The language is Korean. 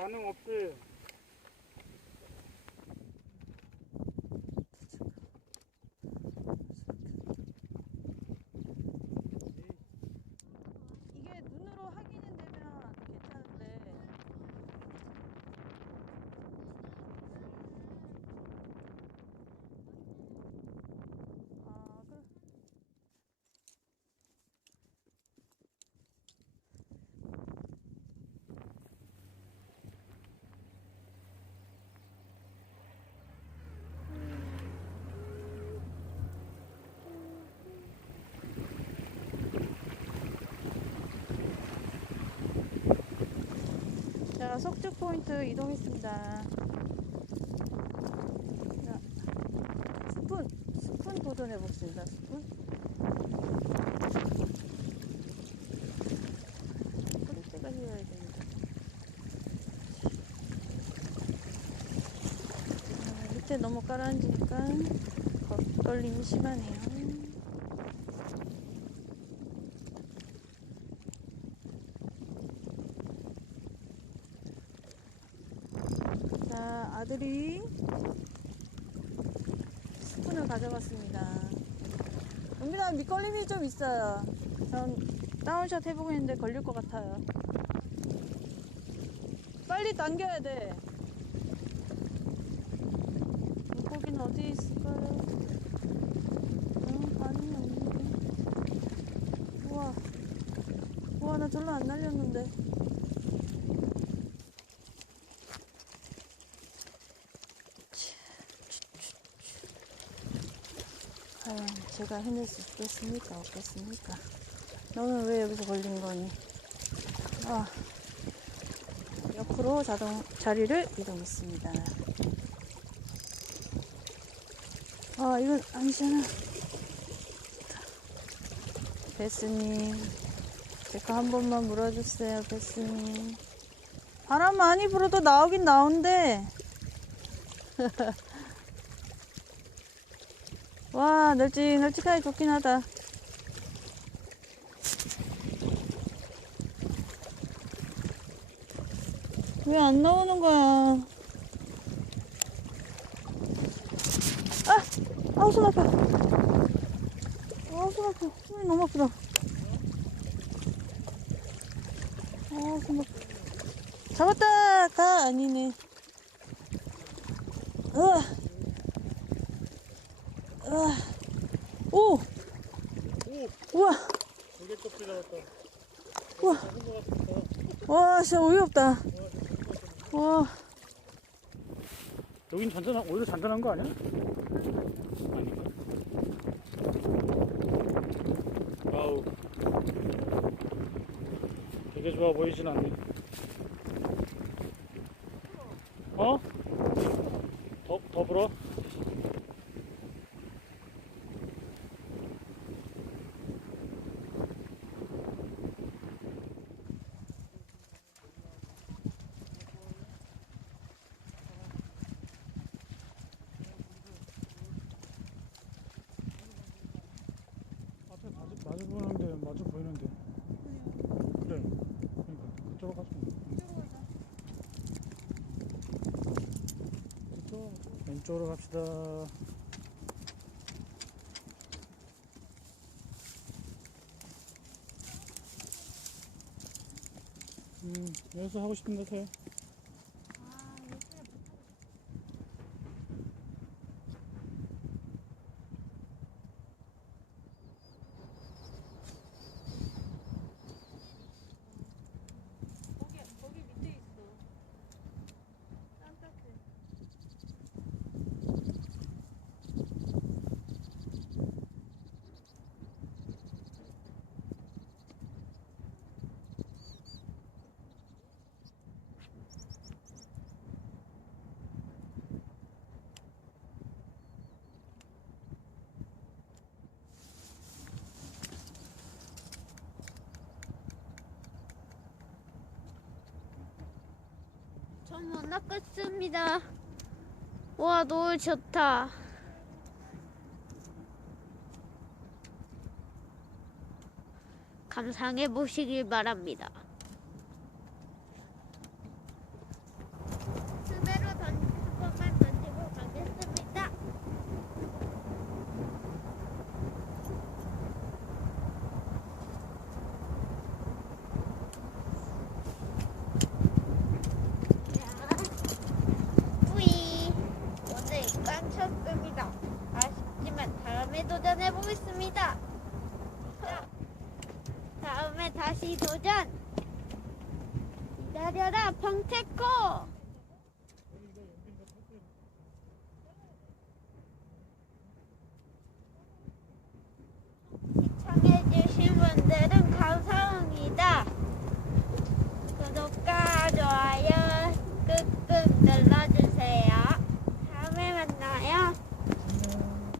반응 없어요. 자, 석주 포인트 이동했습니다. 자, 스푼, 스푼 도전해 봅시다. 스푼. 때가 해야 됩니다. 아, 밑에 너무 깔아앉으니까 걸림이 심하네요. 자, 아들이 스푼을 가져갔습니다. 은빈아, 밑걸림이 좀 있어요. 전 다운샷 해보고 있는데 걸릴 것 같아요. 빨리 당겨야 돼. 물고기는 어디 있을까요? 응, 반응이 없는데. 우와. 우와, 나 절로 안 날렸는데. 제가 해낼 수 있겠습니까? 없겠습니까? 너는 왜 여기서 걸린 거니? 아, 옆으로 자동 자리를 이동했습니다. 아, 이건 아니잖아. 베스님, 제가 한 번만 물어주세요, 베스님. 바람 많이 불어도 나오긴 나온대. 와, 널찍널찍하게 좋긴 하다. 왜 안 나오는 거야? 아! 아우, 손 아파. 아우, 손 아파. 손이 너무 아프다. 아우, 손 아파. 잡았다! 가! 아니네. 으아! 오! 오! 우와! 우와! 작은 거 같았어. 와, 진짜 어이없다. 와, 여긴 잔잔한, 오히려 잔잔한 거 아니야? 아닌가? 아우. 되게 좋아 보이진 않네. 어? 더, 더 불어? 앞에 마주, 마주 보이는데, 마주 보이는데. 그래. 그러니까, 그쪽으로 가자. 그쪽, 왼쪽으로 갑시다. 음, 여기서 하고 싶은 거 해. 거기, 전못 낚았습니다. 와, 노을 좋다. 감상해 보시길 바랍니다. 하고 있습니다. 다음에 다시 도전! 기다려라, 펑테코!